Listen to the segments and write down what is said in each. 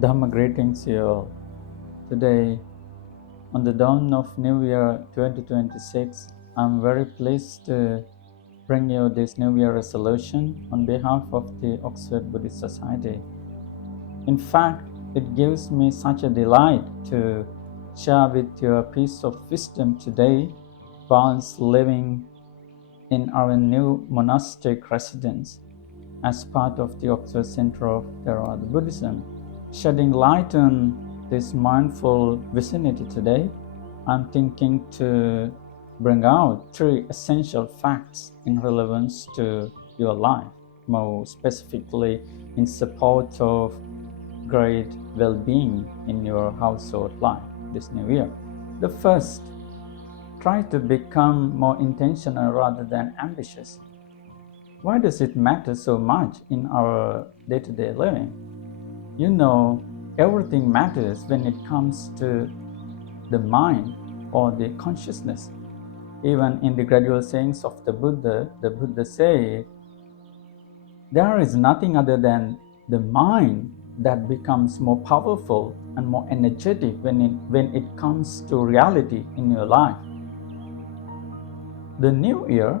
Dhamma greetings you all. Today, on the dawn of New Year 2026, I'm very pleased to bring you this New Year resolution on behalf of the Oxford Buddhist Society. In fact, it gives me such a delight to share with you a piece of wisdom today whilst living in our new monastic residence as part of the Oxford Center of Theravada Buddhism. Shedding light on this mindful vicinity today, I'm thinking to bring out 3 essential facts in relevance to your life, more specifically in support of great well-being in your household life this new year. The first, try to become more intentional rather than ambitious. Why does it matter so much in our day-to-day living? You know, everything matters when it comes to the mind or the consciousness. Even in the gradual sayings of the Buddha say, there is nothing other than the mind that becomes more powerful and more energetic when it comes to reality in your life. The new year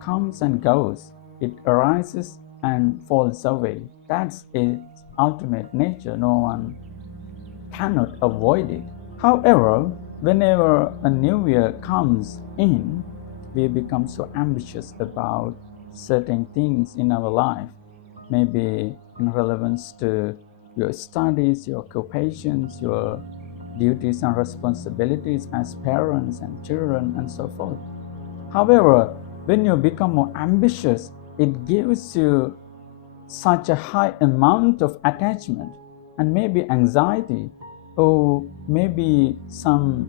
comes and goes. It arises and falls away. That's its ultimate nature. No one cannot avoid it. However, whenever a new year comes in, we become so ambitious about certain things in our life, maybe in relevance to your studies, your occupations, your duties and responsibilities as parents and children, and so forth. However, when you become more ambitious, it gives you such a high amount of attachment and maybe anxiety or maybe some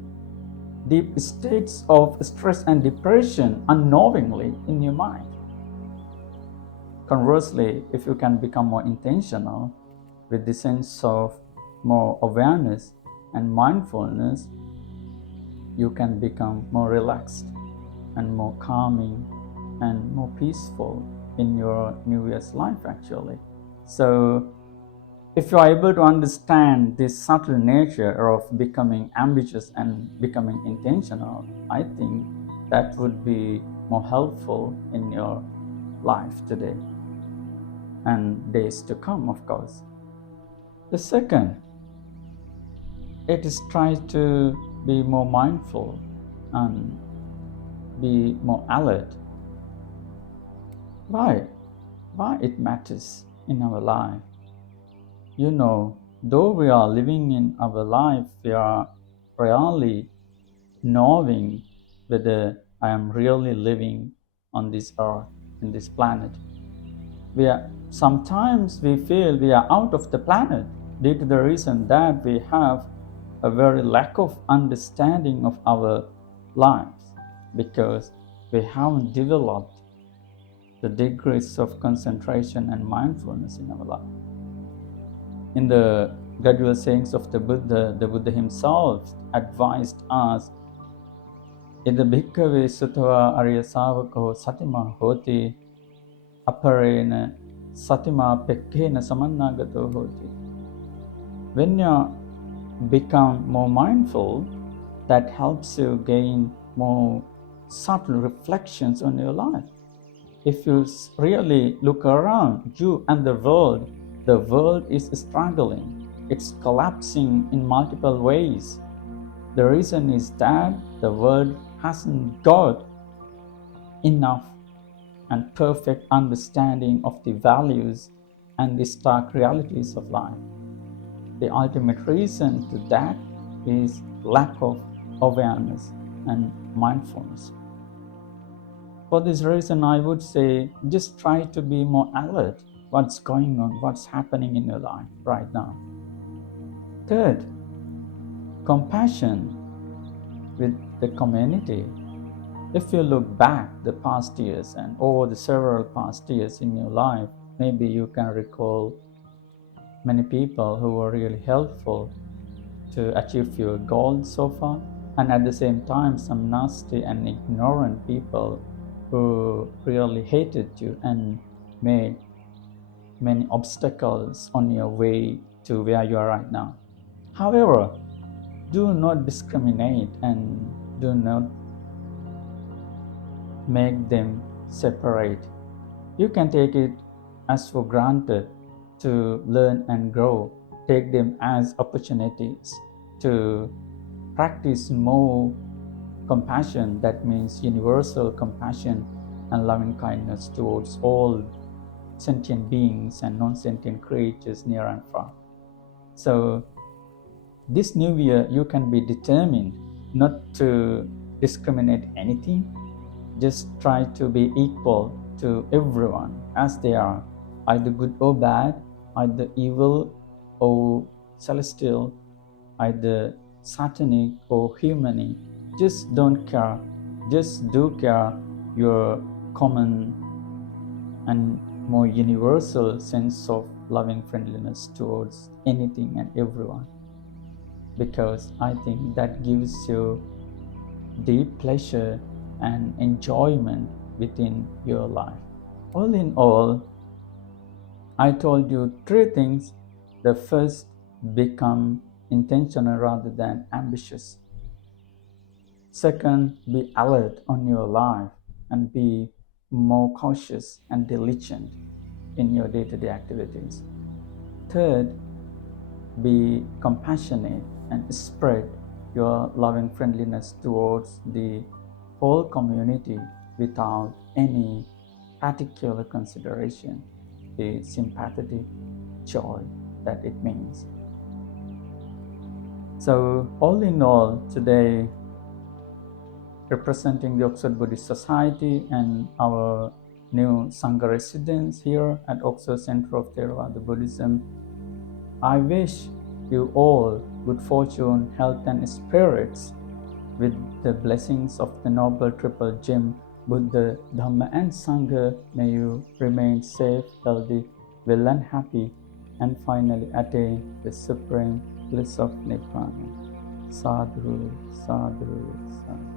deep states of stress and depression unknowingly in your mind. Conversely, if you can become more intentional with the sense of more awareness and mindfulness, you can become more relaxed and more calming and more peaceful in your New Year's life actually. So if you are able to understand this subtle nature of becoming ambitious and becoming intentional, I think that would be more helpful in your life today and days to come, of course. The second, it is try to be more mindful and be more alert. Why it matters in our life? You know, though we are living in our life, we are really knowing whether I am really living on this earth, in this planet. Sometimes we feel we are out of the planet due to the reason that we have a very lack of understanding of our lives, because we haven't developed the degrees of concentration and mindfulness in our life. In the gradual sayings of the Buddha himself advised us, Ida bhikkhave sutava arya savako satima hoti aparena satima pekkena samannagato hoti. When you become more mindful, that helps you gain more subtle reflections on your life. If you really look around you and the world is struggling. It's collapsing in multiple ways. The reason is that the world hasn't got enough and perfect understanding of the values and the stark realities of life. The ultimate reason to that is lack of awareness and mindfulness. For this reason, I would say just try to be more alert. What's going on, what's happening in your life right now. Third, compassion with the community. If you look back the past years and over the several past years in your life, maybe you can recall many people who were really helpful to achieve your goals so far, and at the same time some nasty and ignorant people who really hated you and made many obstacles on your way to where you are right now. However, do not discriminate and do not make them separate. You can take it as for granted to learn and grow. Take them as opportunities to practice more compassion. That means universal compassion and loving kindness towards all sentient beings and non-sentient creatures near and far. So this new year, you can be determined not to discriminate anything. Just try to be equal to everyone as they are, either good or bad, either evil or celestial, either satanic or humanic. Just don't care. Just do care your common and more universal sense of loving friendliness towards anything and everyone, because I think that gives you deep pleasure and enjoyment within your life. All in all, I told you three things. The first, become intentional rather than ambitious. Second, be alert on your life and be more cautious and diligent in your day-to-day activities. Third, be compassionate and spread your loving friendliness towards the whole community without any particular consideration, the sympathetic joy that it means. So all in all, today, representing the Oxford Buddhist Society and our new Sangha residence here at Oxford Center of Theravada Buddhism, I wish you all good fortune, health and spirits with the blessings of the Noble Triple Gem, Buddha, Dhamma and Sangha. May you remain safe, healthy, well and happy, and finally attain the supreme bliss of Nibbana. Sadhu, sadhu, sadhu.